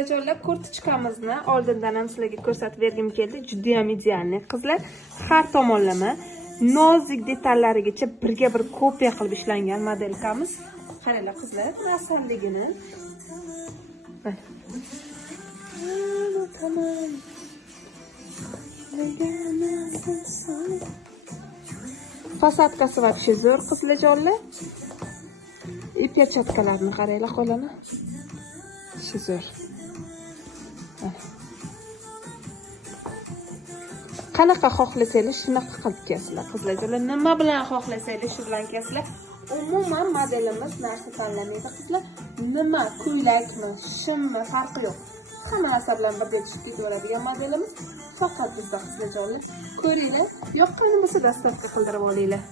Qizlar, kurtchkamizni oldindan ham sizlarga ko'rsatib bergim keldi. Juda ham idealni. Qizlar, har tomonlama nozik detallarigacha birga bir kopiya qilib ishlangan modelkamiz. Qaranglar qizlar, rasalligini. Tamam. Fasadkasi вообще zo'r qizlarjonlar. Perchatkalarini qaranglar qo'lini. Zo'r. Qanaqa xohlasanglar shunaqa qilib kelsizlar qizlar. Nima bilan xohlasanglar shu bilan kelsizlar. Umuman modelimiz narsa tanlamaydi qizlar. Nima, ko'ylakmi, shimmi farqi yo'q. Hamma narsa bilan birga tushib ketaveradigan modelimiz faqat bizda qizlar. Ko'ringlar, yoqqani bo'lsa dastavka qildirib olinglar.